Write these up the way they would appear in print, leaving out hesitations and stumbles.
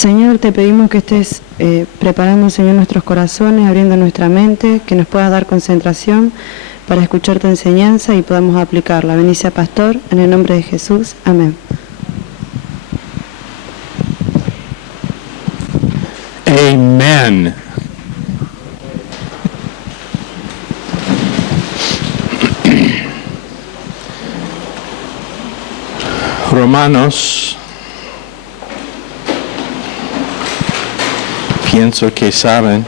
Señor, te pedimos que estés preparando, Señor, nuestros corazones, abriendo nuestra mente, que nos puedas dar concentración para escuchar tu enseñanza y podamos aplicarla. Bendice, Pastor, en el nombre de Jesús. Amén. Amen. Romanos, pienso que saben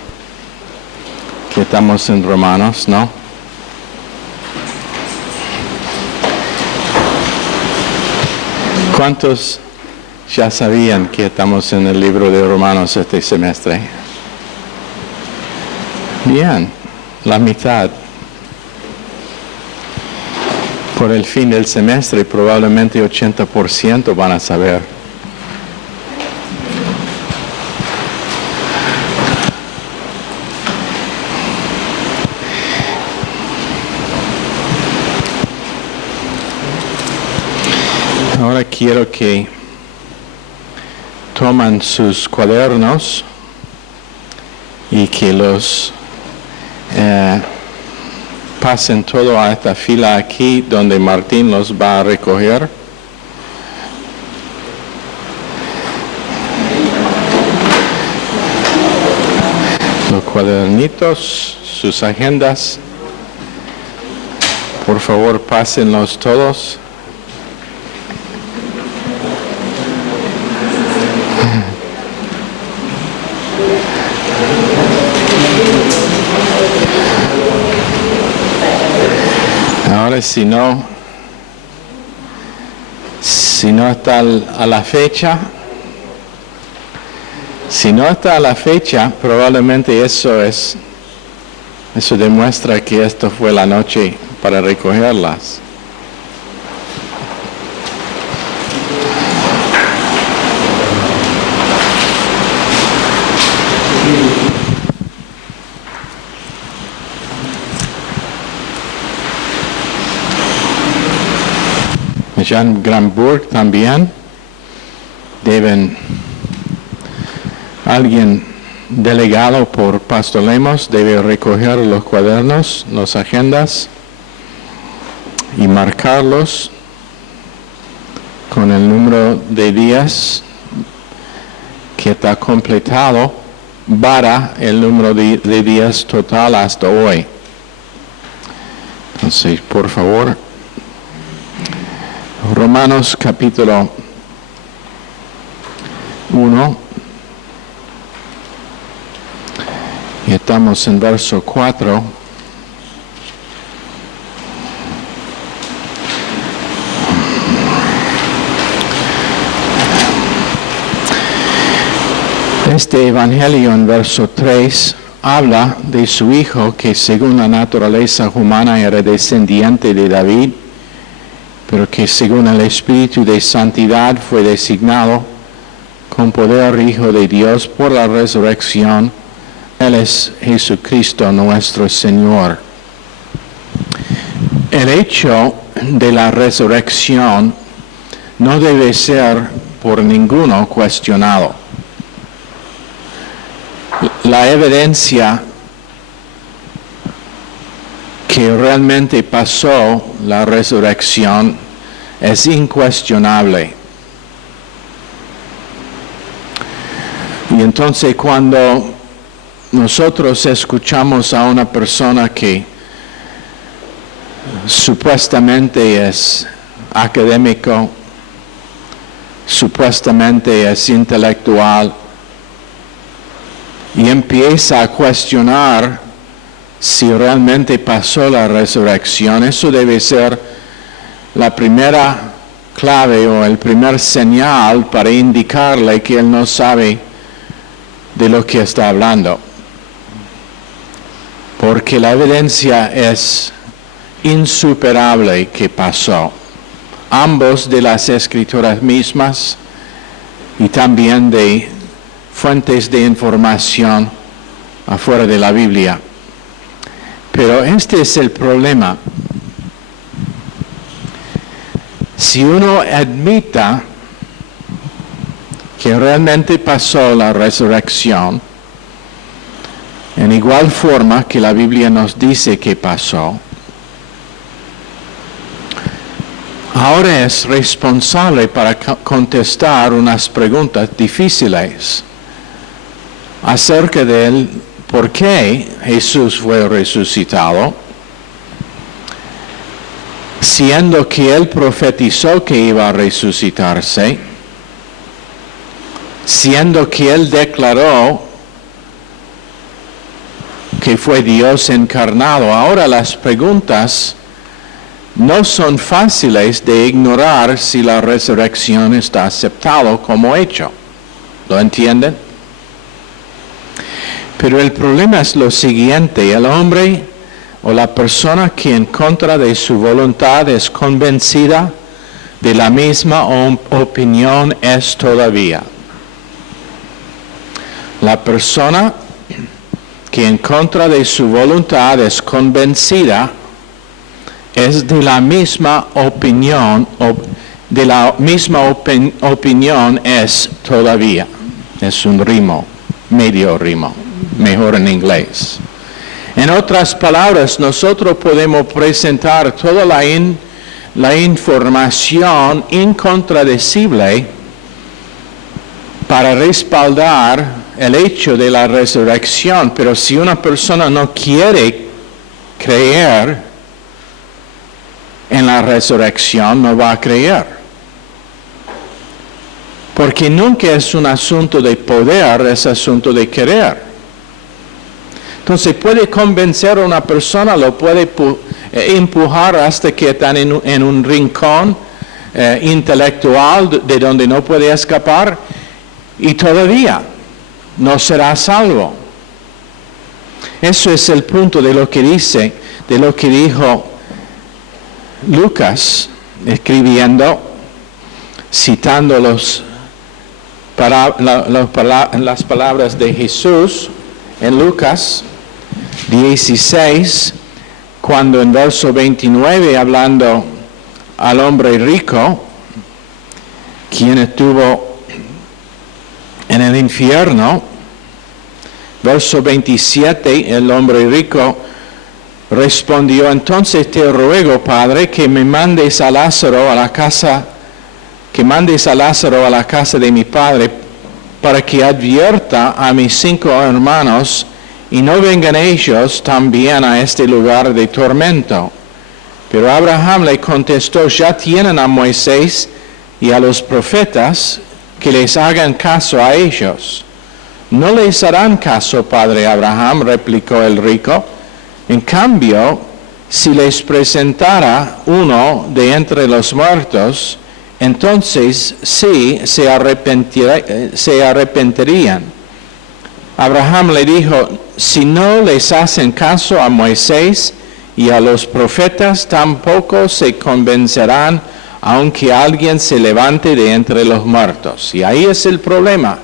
que estamos en Romanos, ¿no? ¿Cuántos ya sabían que estamos en el libro de Romanos este semestre? Bien, la mitad. Por el fin del semestre, probablemente 80% van a saber. Ahora quiero que toman sus cuadernos y que los pasen todo a esta fila aquí donde Martín los va a recoger. Los cuadernitos, sus agendas, por favor pásenlos todos. Ahora si no está a la fecha, probablemente eso demuestra que esto fue la noche para recogerlas. Jean Granbourg también alguien delegado por Pastor Lemos debe recoger los cuadernos, las agendas y marcarlos con el número de días que está completado para el número de días total hasta hoy. Entonces, por favor, Romanos capítulo 1, y estamos en verso 4. Este evangelio en verso 3 habla de su hijo que según la naturaleza humana era descendiente de David, pero que según el Espíritu de Santidad fue designado con poder Hijo de Dios por la resurrección. Él es Jesucristo nuestro Señor. El hecho de la resurrección no debe ser por ninguno cuestionado. La evidencia que realmente pasó la resurrección es incuestionable. Y entonces cuando nosotros escuchamos a una persona que supuestamente es académico, supuestamente es intelectual, y empieza a cuestionar si realmente pasó la resurrección, eso debe ser la primera clave o el primer señal para indicarle que él no sabe de lo que está hablando. Porque la evidencia es insuperable que pasó. Ambos de las escrituras mismas y también de fuentes de información afuera de la Biblia. Pero este es el problema. Si uno admita que realmente pasó la resurrección, en igual forma que la Biblia nos dice que pasó, ahora es responsable para contestar unas preguntas difíciles acerca del por qué Jesús fue resucitado, siendo que Él profetizó que iba a resucitarse, siendo que Él declaró que fue Dios encarnado. Ahora las preguntas no son fáciles de ignorar si la resurrección está aceptada como hecho. ¿Lo entienden? Pero el problema es lo siguiente: el hombre o la persona que en contra de su voluntad es convencida de la misma opinión es todavía. La persona que en contra de su voluntad es convencida es de la misma opinión, opinión es todavía. Es un rimo, medio rimo, mejor en inglés. En otras palabras, nosotros podemos presentar toda la información incontradecible para respaldar el hecho de la resurrección, pero si una persona no quiere creer en la resurrección, no va a creer. Porque nunca es un asunto de poder, es asunto de querer. Entonces puede convencer a una persona, lo puede empujar hasta que están en un rincón intelectual de donde no puede escapar, y todavía no será salvo. Eso es el punto de lo que dijo Lucas, escribiendo, citando las palabras de Jesús en Lucas 16, cuando en verso 29, hablando al hombre rico, quien estuvo en el infierno, verso 27, el hombre rico respondió: entonces te ruego, Padre, que mandes a Lázaro a la casa de mi padre, para que advierta a mis 5 hermanos, y no vengan ellos también a este lugar de tormento. Pero Abraham le contestó: ya tienen a Moisés y a los profetas, que les hagan caso a ellos. No les harán caso, padre Abraham, replicó el rico. En cambio, si les presentara uno de entre los muertos, entonces sí se arrepentirían. Abraham le dijo: si no les hacen caso a Moisés y a los profetas, tampoco se convencerán, aunque alguien se levante de entre los muertos. Y ahí es el problema,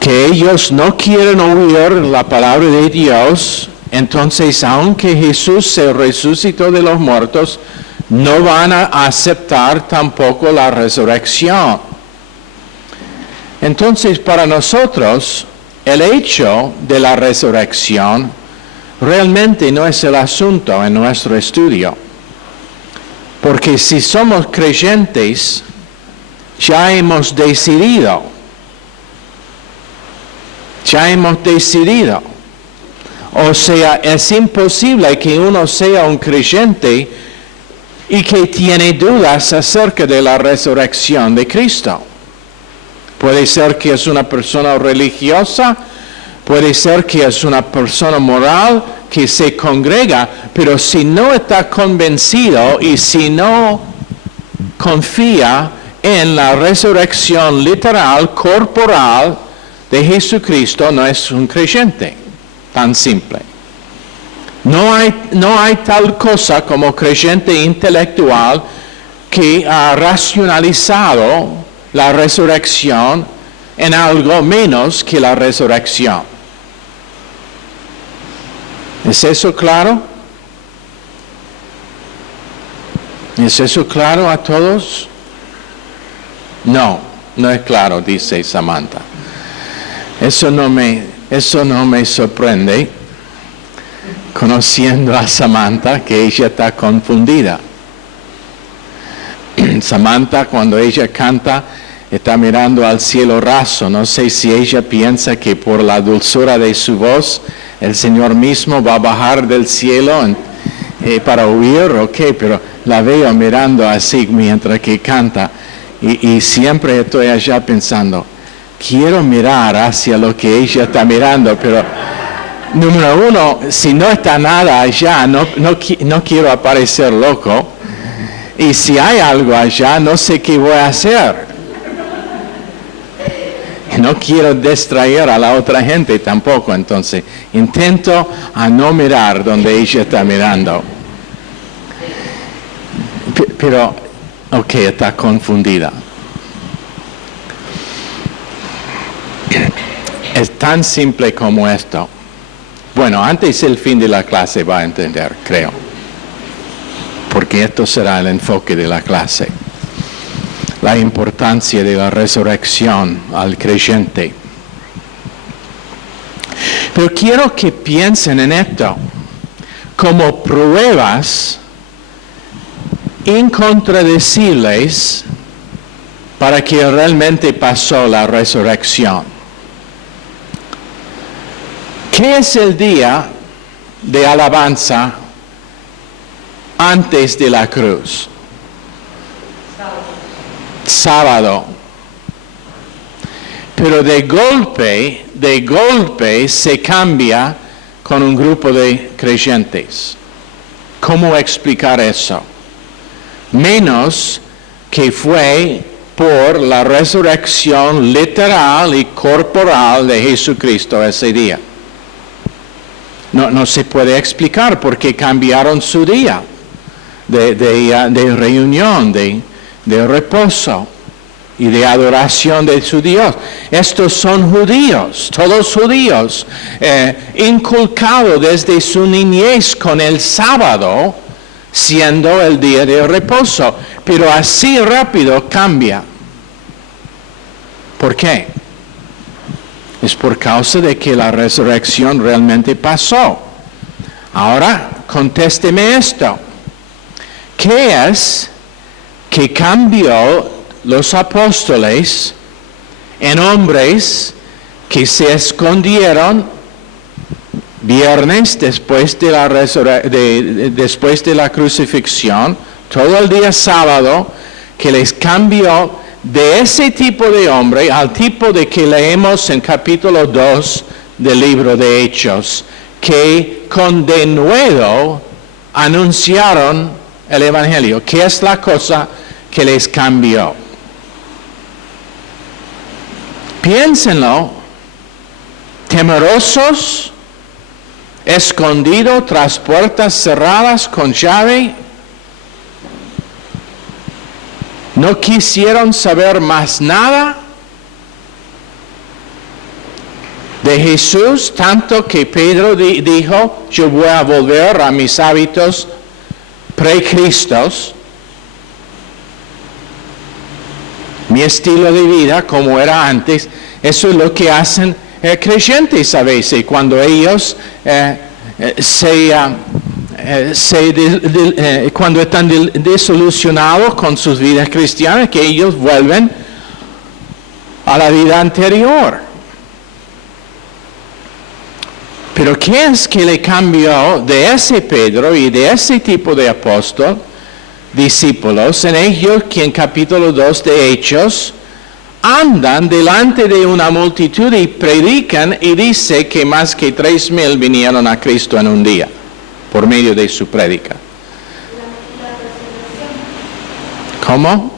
que ellos no quieren oír la palabra de Dios. Entonces, aunque Jesús se resucitó de los muertos, no van a aceptar tampoco la resurrección. Entonces, para nosotros, el hecho de la resurrección realmente no es el asunto en nuestro estudio. Porque si somos creyentes, ya hemos decidido. O sea, es imposible que uno sea un creyente y que tiene dudas acerca de la resurrección de Cristo. Puede ser que es una persona religiosa, puede ser que es una persona moral que se congrega, pero si no está convencido y si no confía en la resurrección literal, corporal de Jesucristo, no es un creyente. Tan simple. No hay tal cosa como creyente intelectual que ha racionalizado la resurrección en algo menos que la resurrección. ¿Es eso claro? ¿Es eso claro a todos? No es claro, dice Samantha. Eso no me sorprende, conociendo a Samantha, que ella está confundida. Samantha, cuando ella canta, está mirando al cielo raso. No sé si ella piensa que por la dulzura de su voz, el Señor mismo va a bajar del cielo para huir o qué, pero la veo mirando así mientras que canta. Y siempre estoy allá pensando, quiero mirar hacia lo que ella está mirando, pero número uno, si no está nada allá, no quiero aparecer loco. Y si hay algo allá, no sé qué voy a hacer. No quiero distraer a la otra gente tampoco, entonces intento a no mirar donde ella está mirando. Pero, ok, está confundida. Es tan simple como esto. Bueno, antes del fin de la clase va a entender, creo. Porque esto será el enfoque de la clase. La importancia de la resurrección al creyente. Pero quiero que piensen en esto como pruebas incontradecibles para que realmente pasó la resurrección. ¿Qué es el día de alabanza antes de la cruz? Sábado. Pero de golpe se cambia con un grupo de creyentes. ¿Cómo explicar eso? Menos que fue por la resurrección literal y corporal de Jesucristo ese día. No se puede explicar por qué cambiaron su día de reunión, de reposo y de adoración de su Dios. Estos son judíos, todos judíos, inculcados desde su niñez con el sábado, siendo el día de reposo, pero así rápido cambia. ¿Por qué? Es por causa de que la resurrección realmente pasó. Ahora, contésteme esto. ¿Qué es que cambió los apóstoles en hombres que se escondieron viernes después de la crucifixión, todo el día sábado, que les cambió de ese tipo de hombre al tipo de que leemos en capítulo 2 del libro de Hechos, que con denuedo anunciaron el Evangelio? ¿Qué es la cosa que les cambió? Piénsenlo. Temerosos, escondidos tras puertas cerradas con llave. No quisieron saber más nada de Jesús, tanto que Pedro dijo, yo voy a volver a mis hábitos pre-Cristos, mi estilo de vida como era antes. Eso es lo que hacen creyentes a veces, cuando ellos cuando están desilusionados con sus vidas cristianas, que ellos vuelven a la vida anterior. Pero ¿qué es que le cambió de ese Pedro y de ese tipo de apóstol, discípulos, en ellos que en capítulo 2 de Hechos andan delante de una multitud y predican, y dice que más que 3,000 vinieron a Cristo en un día por medio de su prédica? ¿Cómo?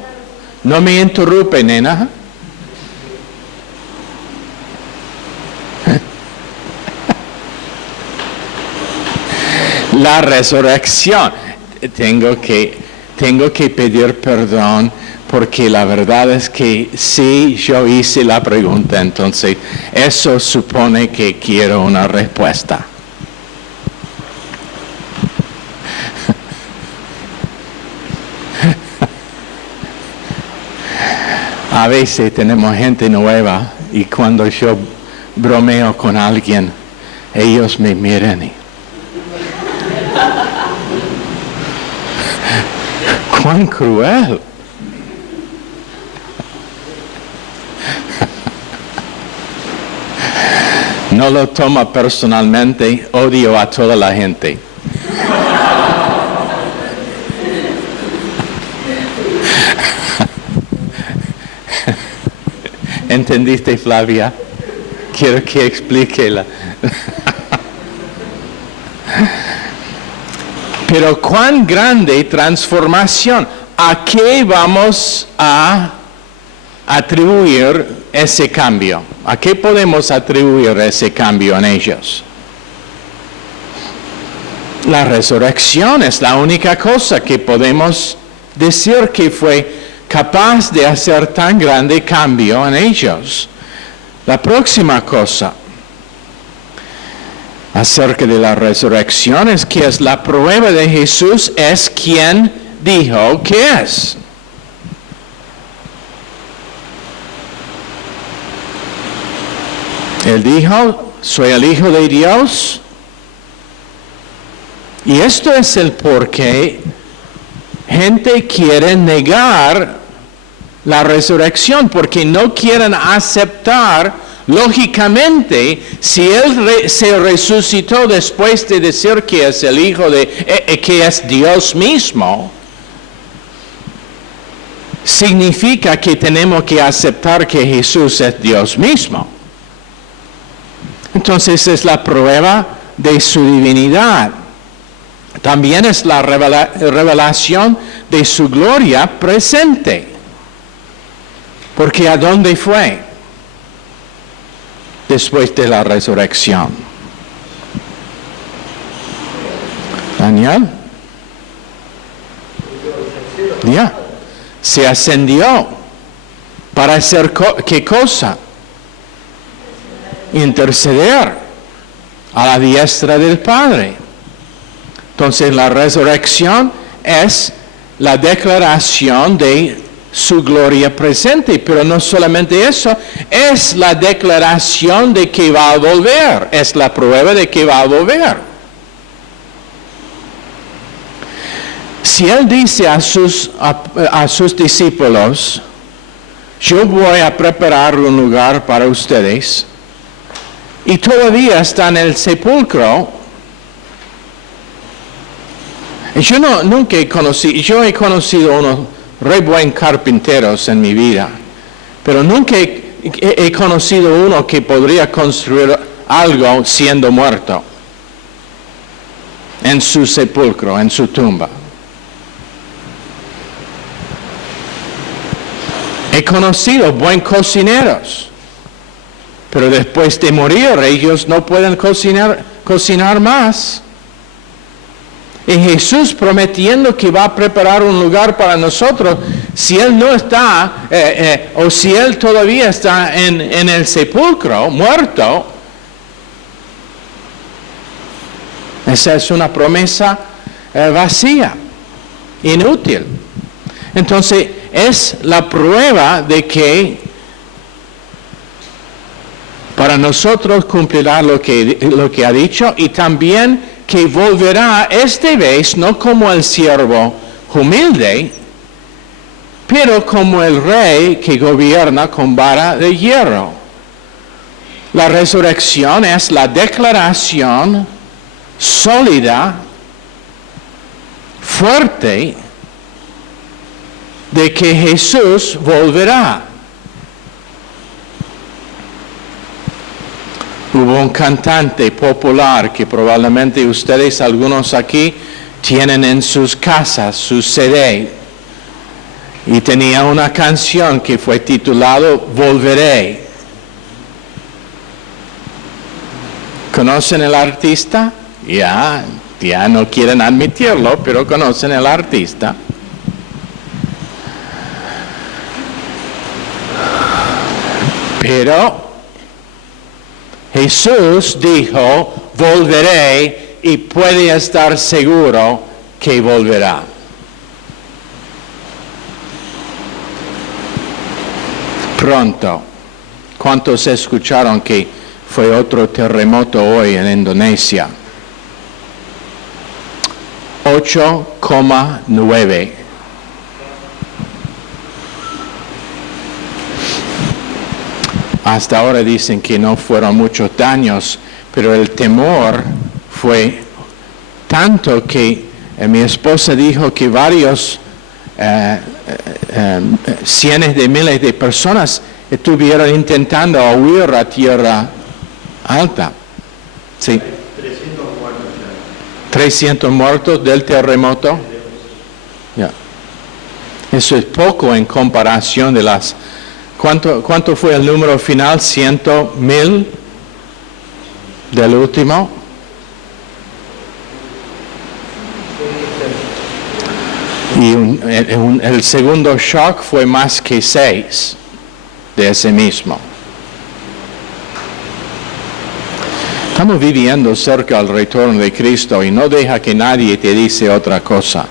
No me interrumpe, nena. La resurrección. Tengo que pedir perdón, porque la verdad es que sí, yo hice la pregunta, entonces eso supone que quiero una respuesta. A veces tenemos gente nueva y cuando yo bromeo con alguien, ellos me miran y... ¡Cuán cruel! No lo toma personalmente, odio a toda la gente. ¿Entendiste, Flavia? Quiero que explique la... Pero cuán grande transformación. ¿A qué vamos a atribuir ese cambio? ¿A qué podemos atribuir ese cambio en ellos? La resurrección es la única cosa que podemos decir que fue capaz de hacer tan grande cambio en ellos. La próxima cosa acerca de la resurrección es que es la prueba de Jesús, es quien dijo que es. Él dijo, soy el Hijo de Dios. Y esto es el porqué gente quiere negar la resurrección, porque no quieren aceptar lógicamente si Él se resucitó después de decir que es el Hijo que es Dios mismo. Significa que tenemos que aceptar que Jesús es Dios mismo. Entonces es la prueba de su divinidad. También es la revelación de su gloria presente. Porque ¿a dónde fue después de la resurrección? Daniel. Ya. Se ascendió. ¿Para hacer qué cosa? Interceder a la diestra del Padre. Entonces la resurrección es la declaración de su gloria presente, pero no solamente eso, es la declaración de que va a volver, es la prueba de que va a volver. Si Él dice a sus discípulos, yo voy a preparar un lugar para ustedes, y todavía está en el sepulcro. Yo he conocido unos re buen carpinteros en mi vida, pero nunca he conocido uno que podría construir algo siendo muerto en su sepulcro, en su tumba. He conocido buen cocineros, pero después de morir ellos no pueden cocinar más. Y Jesús prometiendo que va a preparar un lugar para nosotros, si Él no está, o si Él todavía está en el sepulcro, muerto, esa es una promesa vacía, inútil. Entonces, es la prueba de que para nosotros cumplirá lo que ha dicho, y también que volverá esta vez no como el siervo humilde, pero como el rey que gobierna con vara de hierro. La resurrección es la declaración sólida, fuerte, de que Jesús volverá. Hubo un cantante popular que probablemente ustedes, algunos aquí, tienen en sus casas su CD. Y tenía una canción que fue titulado Volveré. ¿Conocen el artista? Ya no quieren admitirlo, pero conocen el artista. Pero Jesús dijo, volveré, y puede estar seguro que volverá. pronto. ¿Cuántos escucharon que fue otro terremoto hoy en Indonesia? 8,9. Hasta ahora dicen que no fueron muchos daños, pero el temor fue tanto que mi esposa dijo que varios cientos de miles de personas estuvieron intentando huir a tierra alta. Sí. 300 muertos del terremoto. Yeah. Eso es poco en comparación de las... ¿Cuánto fue el número final? 100,000 del último. Y el segundo shock fue más que 6 de ese mismo. Estamos viviendo cerca del retorno de Cristo y no deja que nadie te dice otra cosa.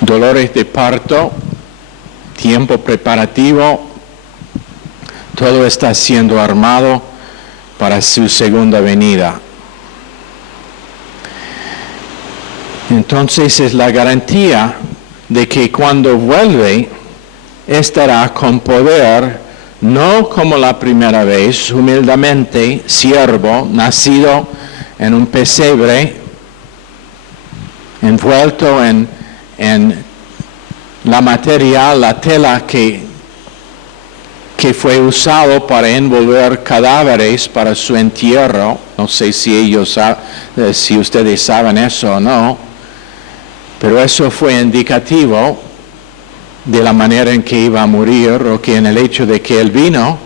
Dolores de parto, tiempo preparativo, todo está siendo armado para su segunda venida. Entonces es la garantía de que cuando vuelve estará con poder, no como la primera vez, humildemente, siervo, nacido en un pesebre, envuelto en la materia, la tela que fue usado para envolver cadáveres para su entierro. No sé si si ustedes saben eso o no, pero eso fue indicativo de la manera en que iba a morir, o que en el hecho de que él vino,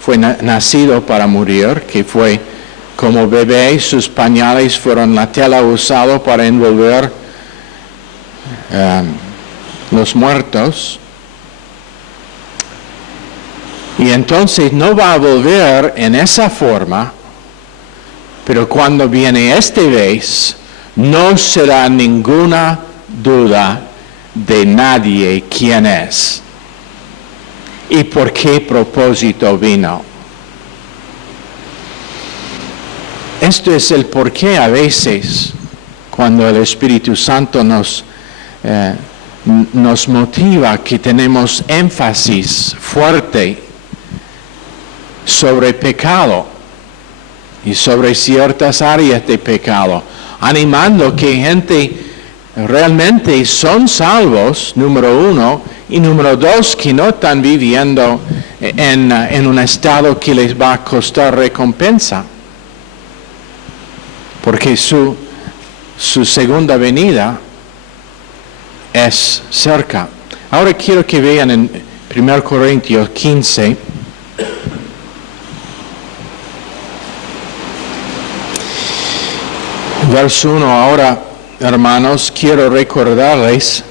fue nacido para morir, que fue como bebé, sus pañales fueron la tela usada para envolver los muertos. Y entonces no va a volver en esa forma, pero cuando viene esta vez, no será ninguna duda de nadie quién es y por qué propósito vino. Esto es el por qué a veces, cuando el Espíritu Santo nos motiva, que tenemos énfasis fuerte sobre pecado y sobre ciertas áreas de pecado, animando que gente realmente son salvos, número 1, y número 2, que no están viviendo en un estado que les va a costar recompensa, porque su segunda venida es cerca. Ahora quiero que vean en 1 Corintios 15, verso 1. Ahora, hermanos, quiero recordarles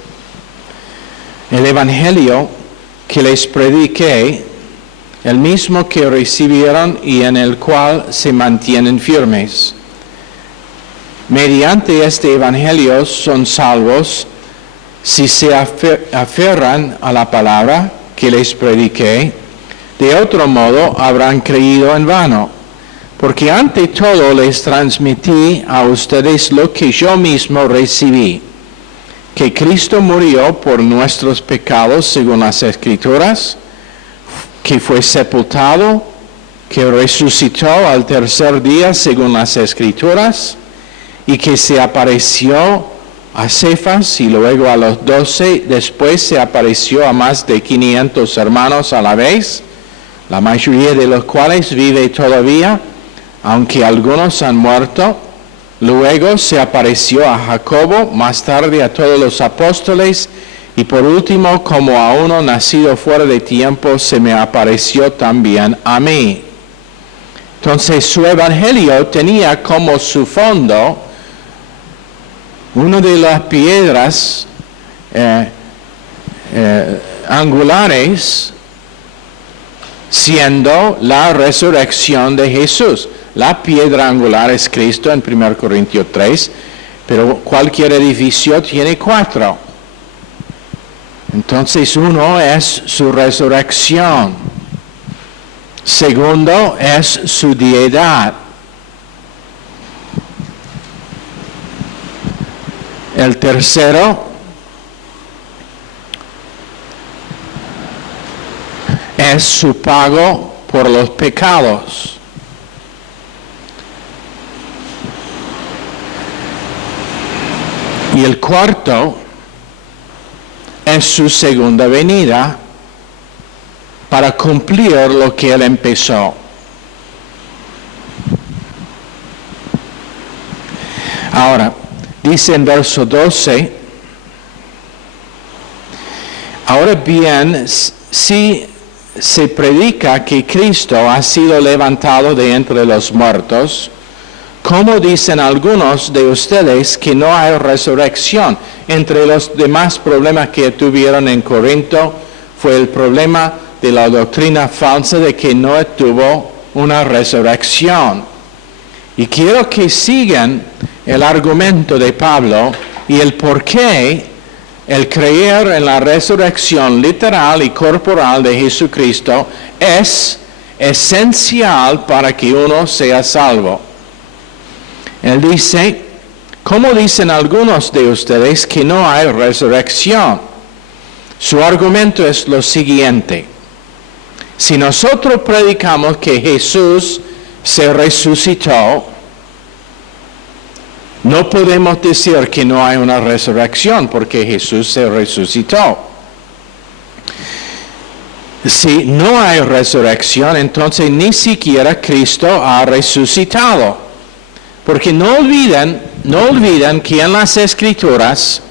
el evangelio que les prediqué, el mismo que recibieron y en el cual se mantienen firmes. Mediante este evangelio son salvos si se aferran a la palabra que les prediqué. De otro modo habrán creído en vano. Porque ante todo les transmití a ustedes lo que yo mismo recibí, que Cristo murió por nuestros pecados según las Escrituras, que fue sepultado, que resucitó al tercer día según las Escrituras, y que se apareció a Cefas y luego a los 12, después se apareció a más de 500 hermanos a la vez, la mayoría de los cuales vive todavía, aunque algunos han muerto. Luego se apareció a Jacobo, más tarde a todos los apóstoles, y por último, como a uno nacido fuera de tiempo, se me apareció también a mí. Entonces su evangelio tenía como su fondo una de las piedras angulares, siendo la resurrección de Jesús. La piedra angular es Cristo en 1 Corintios 3, pero cualquier edificio tiene 4. Entonces, uno es su resurrección. Segundo es su deidad. El tercero es su pago por los pecados. Y el cuarto es su segunda venida para cumplir lo que él empezó. Ahora, dice en verso 12, ahora bien, si se predica que Cristo ha sido levantado de entre los muertos, ¿cómo dicen algunos de ustedes que no hay resurrección? Entre los demás problemas que tuvieron en Corinto fue el problema de la doctrina falsa de que no tuvo una resurrección. Y quiero que sigan el argumento de Pablo y el por qué el creer en la resurrección literal y corporal de Jesucristo es esencial para que uno sea salvo. Él dice, ¿cómo dicen algunos de ustedes que no hay resurrección? Su argumento es lo siguiente. Si nosotros predicamos que Jesús se resucitó, no podemos decir que no hay una resurrección porque Jesús se resucitó. Si no hay resurrección, entonces ni siquiera Cristo ha resucitado. Porque no olvidan que en las Escrituras,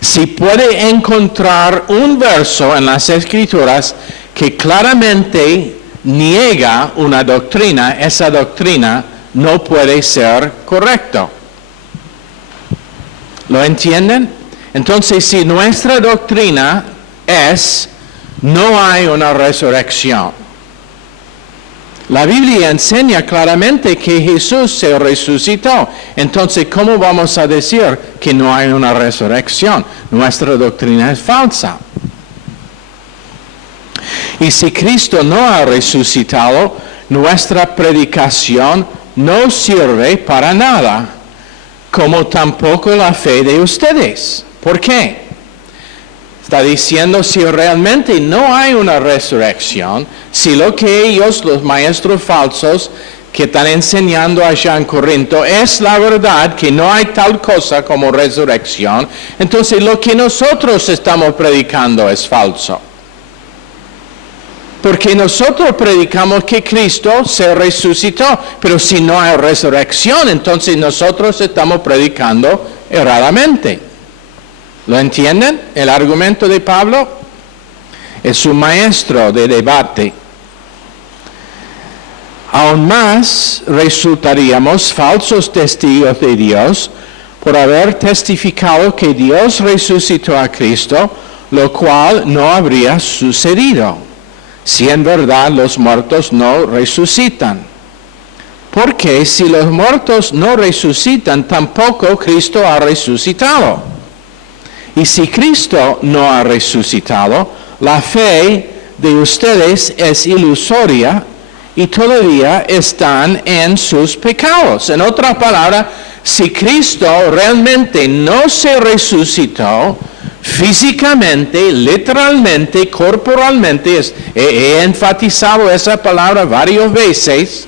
si puede encontrar un verso en las Escrituras que claramente niega una doctrina, esa doctrina no puede ser correcta. ¿Lo entienden? Entonces, si nuestra doctrina es no hay una resurrección, la Biblia enseña claramente que Jesús se resucitó. Entonces, ¿cómo vamos a decir que no hay una resurrección? Nuestra doctrina es falsa. Y si Cristo no ha resucitado, nuestra predicación no sirve para nada, como tampoco la fe de ustedes. ¿Por qué? Está diciendo si realmente no hay una resurrección, si lo que ellos, los maestros falsos, que están enseñando allá en Corinto, es la verdad, que no hay tal cosa como resurrección, entonces lo que nosotros estamos predicando es falso. Porque nosotros predicamos que Cristo se resucitó, pero si no hay resurrección, entonces nosotros estamos predicando erradamente. ¿Lo entienden? El argumento de Pablo es un maestro de debate. Aún más resultaríamos falsos testigos de Dios por haber testificado que Dios resucitó a Cristo, lo cual no habría sucedido si en verdad los muertos no resucitan. Porque si los muertos no resucitan, tampoco Cristo ha resucitado. Y si Cristo no ha resucitado, la fe de ustedes es ilusoria y todavía están en sus pecados. En otras palabras, si Cristo realmente no se resucitó, físicamente, literalmente, corporalmente, he enfatizado esa palabra varias veces,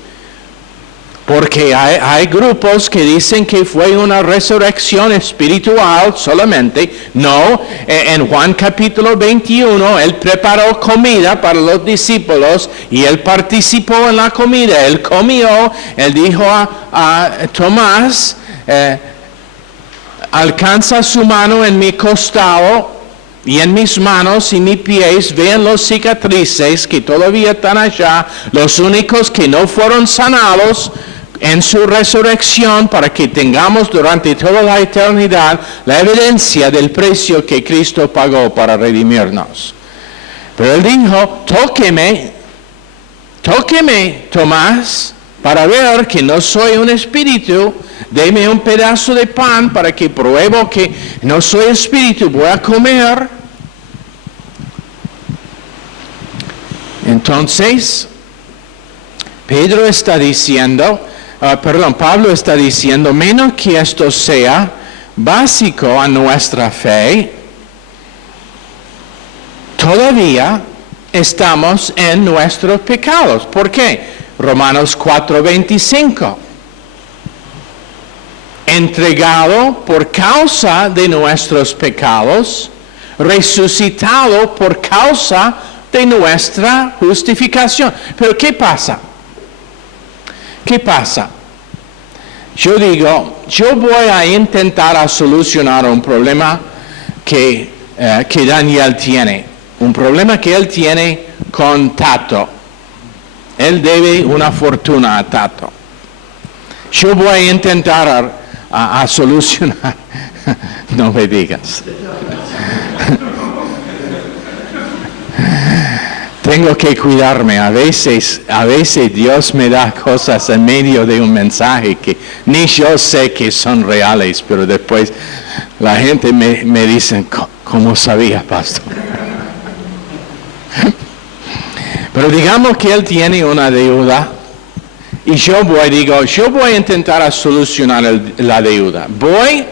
porque hay grupos que dicen que fue una resurrección espiritual solamente. No, en Juan capítulo 21, Él preparó comida para los discípulos y Él participó en la comida. Él comió, Él dijo a Tomás, alcanza su mano en mi costado y en mis manos y mis pies, vean los cicatrices que todavía están allá, los únicos que no fueron sanados en su resurrección, para que tengamos durante toda la eternidad la evidencia del precio que Cristo pagó para redimirnos. Pero Él dijo, tóqueme, Tomás, para ver que no soy un espíritu. Deme un pedazo de pan para que pruebo que no soy espíritu. Voy a comer. Entonces, Pablo está diciendo, menos que esto sea básico a nuestra fe, todavía estamos en nuestros pecados. ¿Por qué? Romanos 4:25. Entregado por causa de nuestros pecados, resucitado por causa de nuestra justificación. Pero ¿qué pasa? ¿Qué pasa? Yo digo, yo voy a intentar a solucionar un problema que Daniel tiene. Un problema que él tiene con Tato. Él debe una fortuna a Tato. Yo voy a intentar a solucionar. No me digas. Tengo que cuidarme. A veces Dios me da cosas en medio de un mensaje que ni yo sé que son reales, pero después la gente me dice, ¿cómo sabía, pastor? Pero digamos que él tiene una deuda y yo voy a intentar a solucionar la deuda. Voy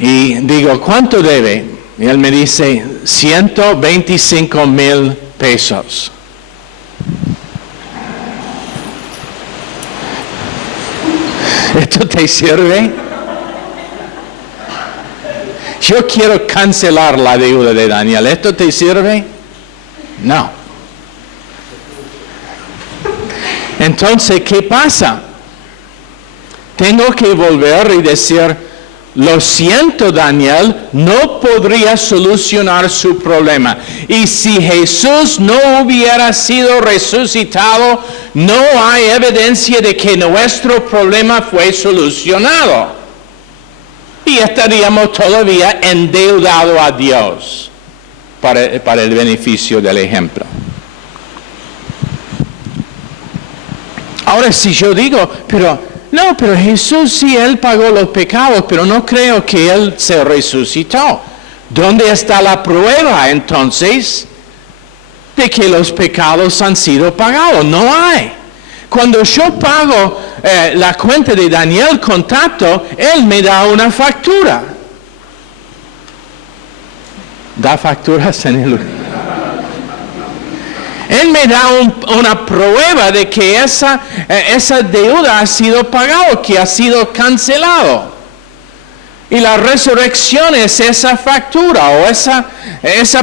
y digo, ¿cuánto debe? Y él me dice, 125,000 pesos. ¿Esto te sirve? Yo quiero cancelar la deuda de Daniel. ¿Esto te sirve? No. Entonces, ¿qué pasa? Tengo que volver y decir, lo siento, Daniel, no podría solucionar su problema. Y si Jesús no hubiera sido resucitado, no hay evidencia de que nuestro problema fue solucionado. Y estaríamos todavía endeudados a Dios para el beneficio del ejemplo. Ahora, si yo digo, pero Jesús sí, Él pagó los pecados, pero no creo que Él se resucitó. ¿Dónde está la prueba, entonces, de que los pecados han sido pagados? No hay. Cuando yo pago la cuenta de Daniel con Tato, él me da una factura. ¿Da facturas en el... Él me da una prueba de que esa deuda ha sido pagada, que ha sido cancelado. Y la resurrección es esa factura o esa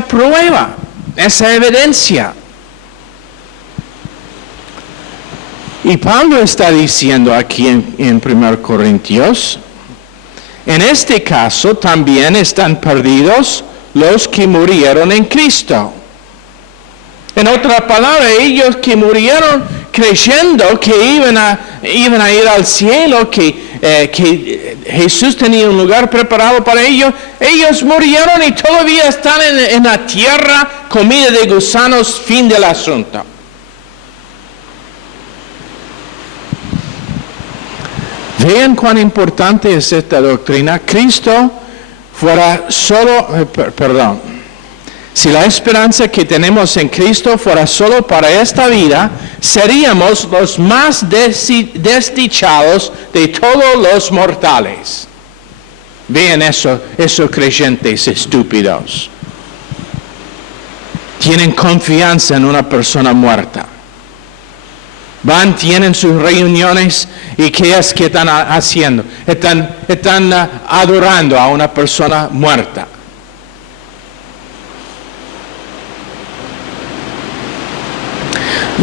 prueba, esa evidencia. Y Pablo está diciendo aquí en 1 Corintios, en este caso también están perdidos los que murieron en Cristo. En otra palabra, ellos que murieron creyendo que iban a ir al cielo, que Jesús tenía un lugar preparado para ellos, ellos murieron y todavía están en la tierra, comida de gusanos, fin del asunto. Vean cuán importante es esta doctrina. Cristo fuera solo, si la esperanza que tenemos en Cristo fuera solo para esta vida, seríamos los más desdichados de todos los mortales. Vean esos creyentes estúpidos. Tienen confianza en una persona muerta. Tienen sus reuniones y ¿qué es que están haciendo? Están adorando a una persona muerta.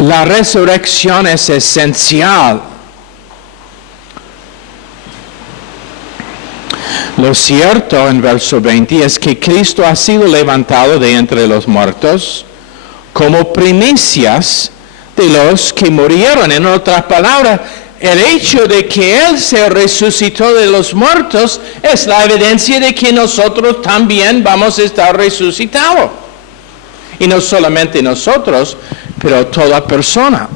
La resurrección es esencial. Lo cierto en verso 20 es que Cristo ha sido levantado de entre los muertos como primicias de los que murieron. En otras palabras, el hecho de que Él se resucitó de los muertos es la evidencia de que nosotros también vamos a estar resucitados. Y no solamente nosotros, pero toda persona.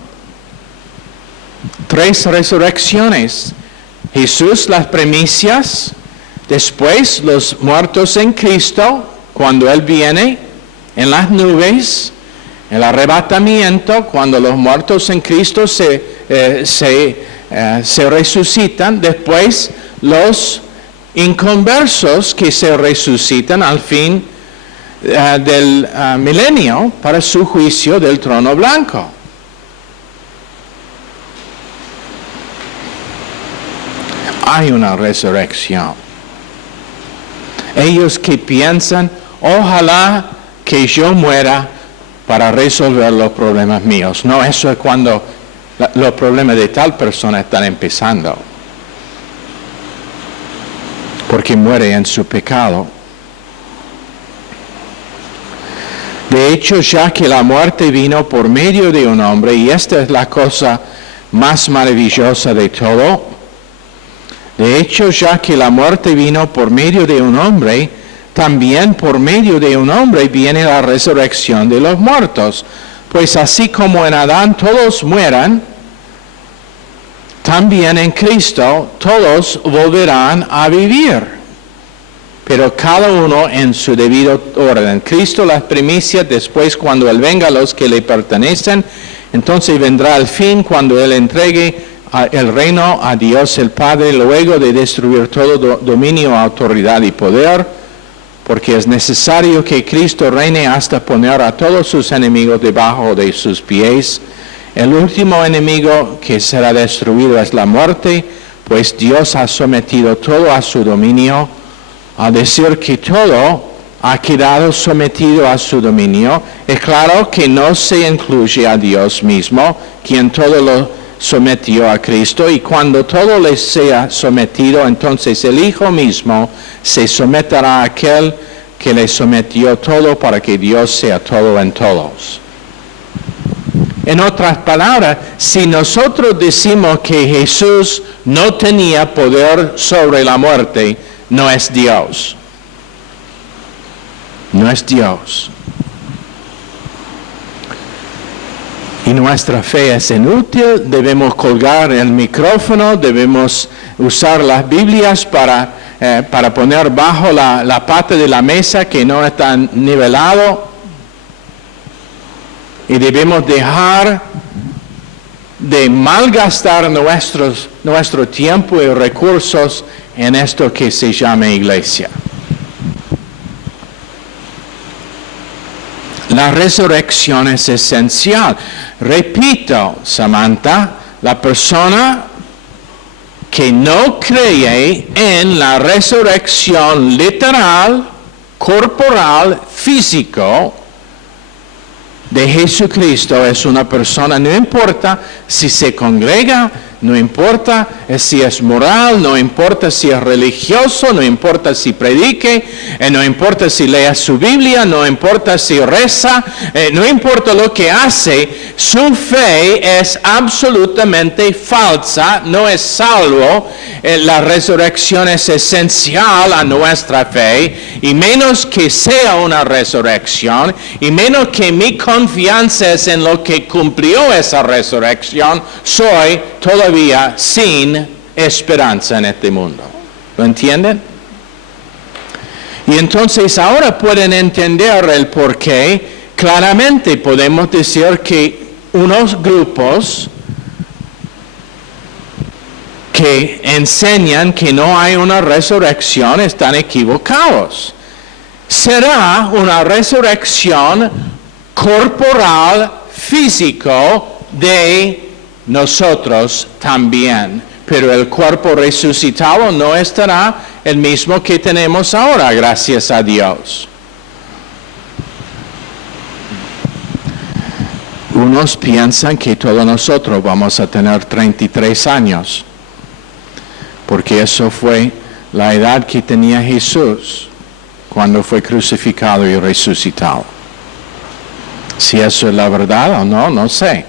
3 resurrecciones. Jesús, las primicias, después los muertos en Cristo, cuando Él viene en las nubes, El arrebatamiento, cuando los muertos en Cristo se resucitan, después los inconversos que se resucitan al fin del milenio para su juicio del trono blanco. Hay una resurrección. Ellos que piensan, ojalá que yo muera para resolver los problemas míos. No, eso es cuando los problemas de tal persona están empezando. Porque muere en su pecado. De hecho, ya que la muerte vino por medio de un hombre, y esta es la cosa más maravillosa de todo, de hecho, ya que la muerte vino por medio de un hombre, también por medio de un hombre viene la resurrección de los muertos. Pues así como en Adán todos mueran, también en Cristo todos volverán a vivir, pero cada uno en su debido orden. Cristo las primicias, después cuando Él venga los que le pertenecen, entonces vendrá el fin cuando Él entregue el reino a Dios el Padre, luego de destruir todo dominio, autoridad y poder, porque es necesario que Cristo reine hasta poner a todos sus enemigos debajo de sus pies. El último enemigo que será destruido es la muerte, pues Dios ha sometido todo a su dominio. Al decir que todo ha quedado sometido a su dominio, es claro que no se incluye a Dios mismo, quien todo lo sometió a Cristo, y cuando todo le sea sometido, entonces el Hijo mismo se someterá a aquel que le sometió todo para que Dios sea todo en todos. En otras palabras, si nosotros decimos que Jesús no tenía poder sobre la muerte, no es Dios. No es Dios. Y nuestra fe es inútil, debemos colgar el micrófono, debemos usar las Biblias para poner bajo la pata de la mesa que no está nivelado. Y debemos dejar de malgastar nuestro tiempo y recursos en esto que se llama iglesia. La resurrección es esencial. Repito, Samantha, la persona que no cree en la resurrección literal, corporal, físico de Jesucristo es una persona, no importa si se congrega, no importa si es moral, no importa si es religioso, no importa si predique, no importa si lea su Biblia, no importa si reza, no importa lo que hace, su fe es absolutamente falsa, no es salvo. La resurrección es esencial a nuestra fe, y menos que sea una resurrección, y menos que mi confianza es en lo que cumplió esa resurrección, soy todavía sin esperanza en este mundo. ¿Lo entienden? Y entonces ahora pueden entender el porqué. Claramente podemos decir que unos grupos que enseñan que no hay una resurrección están equivocados. Será una resurrección corporal, físico de nosotros también, pero el cuerpo resucitado no estará el mismo que tenemos ahora, gracias a Dios. Unos piensan que todos nosotros vamos a tener 33 años, porque eso fue la edad que tenía Jesús cuando fue crucificado y resucitado. Si eso es la verdad o no, no sé.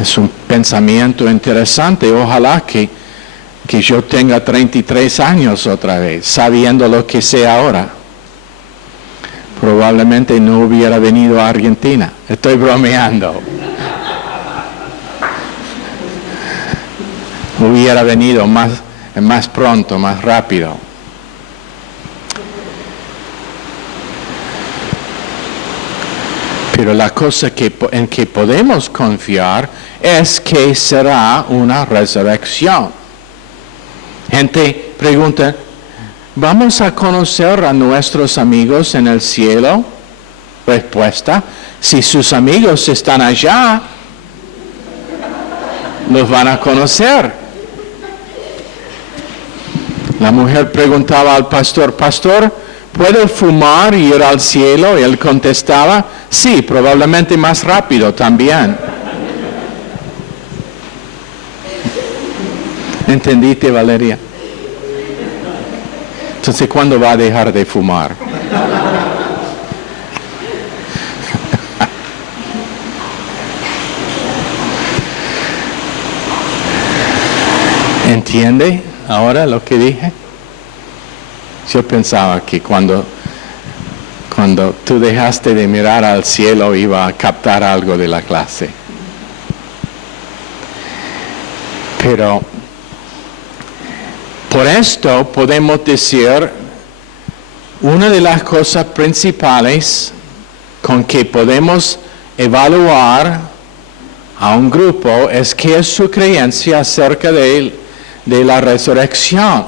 Es un pensamiento interesante. Ojalá que yo tenga 33 años otra vez, sabiendo lo que sé ahora. Probablemente no hubiera venido a Argentina. Estoy bromeando. Hubiera venido más pronto, más rápido. Pero la cosa en que podemos confiar es que será una resurrección. Gente pregunta, ¿vamos a conocer a nuestros amigos en el cielo? Respuesta, si sus amigos están allá, los van a conocer. La mujer preguntaba al pastor, pastor, ¿puedo fumar y ir al cielo? Y él contestaba, sí, probablemente más rápido también. ¿Entendiste, Valeria? Entonces, ¿cuándo va a dejar de fumar? ¿Entiende ahora lo que dije? Yo pensaba que cuando tú dejaste de mirar al cielo iba a captar algo de la clase. Pero por esto podemos decir, una de las cosas principales con que podemos evaluar a un grupo es qué es su creencia acerca de la resurrección.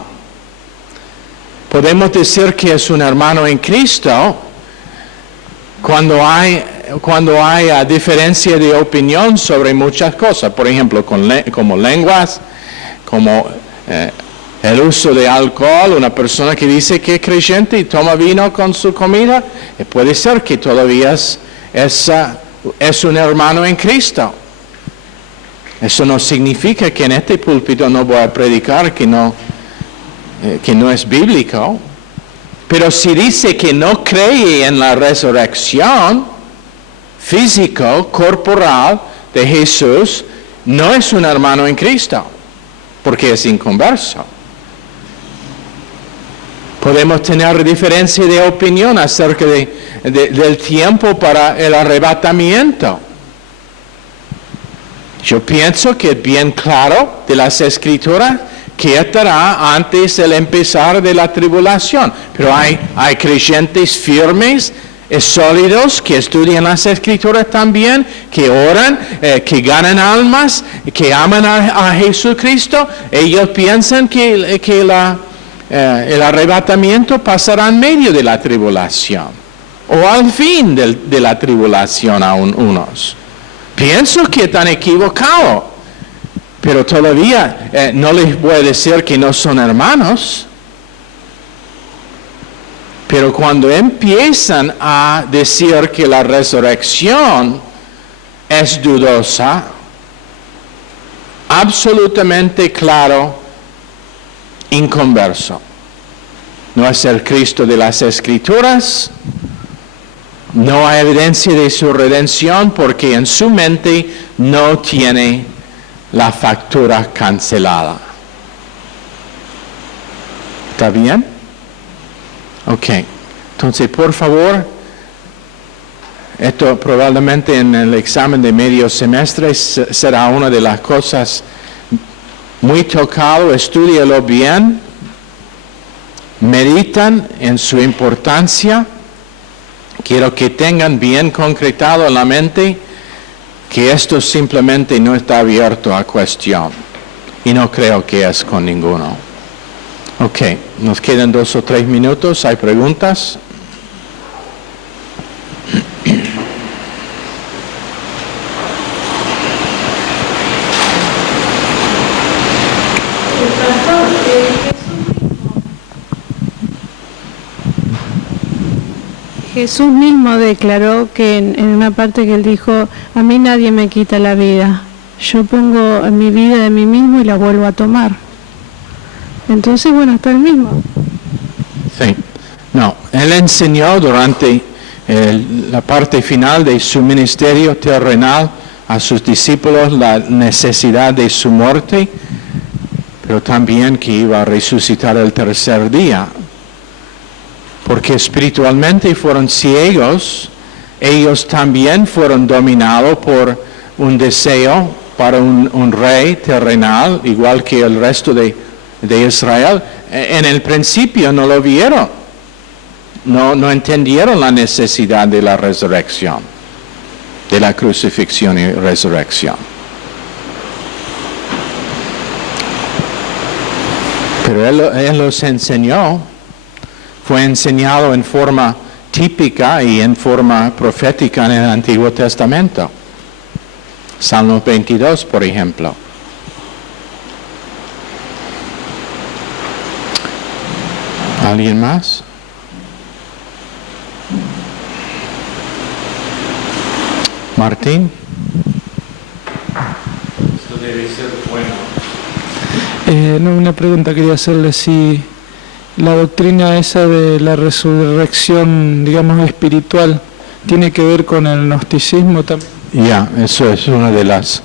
Podemos decir que es un hermano en Cristo cuando hay diferencia de opinión sobre muchas cosas, por ejemplo, como lenguas, como el uso de alcohol. Una persona que dice que es creyente y toma vino con su comida, puede ser que todavía es un hermano en Cristo. Eso no significa que en este púlpito no voy a predicar que no es bíblico, pero si dice que no cree en la resurrección físico, corporal de Jesús, no es un hermano en Cristo, porque es inconverso. Podemos tener diferencia de opinión acerca del tiempo para el arrebatamiento. Yo pienso que es bien claro de las Escrituras que estará antes del empezar de la tribulación. Pero hay creyentes firmes, sólidos, que estudian las Escrituras también, que oran, que ganan almas, que aman a Jesucristo. Ellos piensan que el arrebatamiento pasará en medio de la tribulación, o al fin de la tribulación aún unos. Pienso que están equivocados, pero todavía no les voy a decir que no son hermanos. Pero cuando empiezan a decir que la resurrección es dudosa, absolutamente claro, inconverso. No es el Cristo de las Escrituras. No hay evidencia de su redención porque en su mente no tiene la factura cancelada. ¿Está bien? Ok. Entonces, por favor, esto probablemente en el examen de medio semestre será una de las cosas muy tocado. Estúdialo bien. Meditan en su importancia. Quiero que tengan bien concretado en la mente que esto simplemente no está abierto a cuestión. Y no creo que es con ninguno. Ok, nos quedan 2 o 3 minutos. ¿Hay preguntas? Jesús mismo declaró que en una parte que él dijo, a mí nadie me quita la vida, yo pongo mi vida de mí mismo y la vuelvo a tomar. Entonces, bueno, está el mismo. Sí, no, él enseñó durante la parte final de su ministerio terrenal a sus discípulos la necesidad de su muerte, pero también que iba a resucitar el tercer día. Porque espiritualmente fueron ciegos, ellos también fueron dominados por un deseo para un rey terrenal, igual que el resto de Israel. En el principio no lo vieron, no entendieron la necesidad de la resurrección. de la crucifixión y resurrección. Pero él los enseñó, fue enseñado en forma típica y en forma profética en el Antiguo Testamento. Salmos 22, por ejemplo. ¿Alguien más? Martín. Esto debe ser bueno. No, una pregunta quería hacerle, si la doctrina esa de la resurrección, digamos, espiritual, ¿tiene que ver con el gnosticismo también? Ya, eso es una de las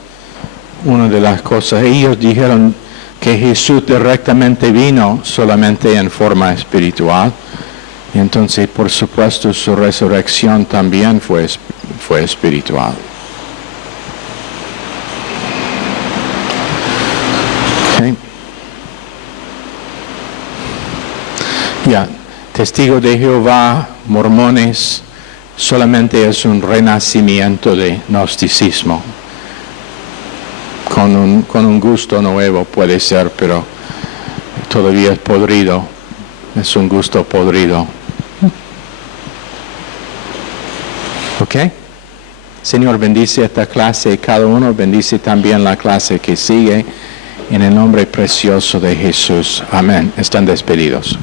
cosas. Ellos dijeron que Jesús directamente vino solamente en forma espiritual, y entonces por supuesto su resurrección también fue espiritual. Okay. Ya, testigo de Jehová, mormones, solamente es un renacimiento de gnosticismo. Con un gusto nuevo puede ser, pero todavía es podrido. Es un gusto podrido. ¿Ok? Señor, bendice esta clase, cada uno bendice también la clase que sigue, en el nombre precioso de Jesús. Amén. Están despedidos.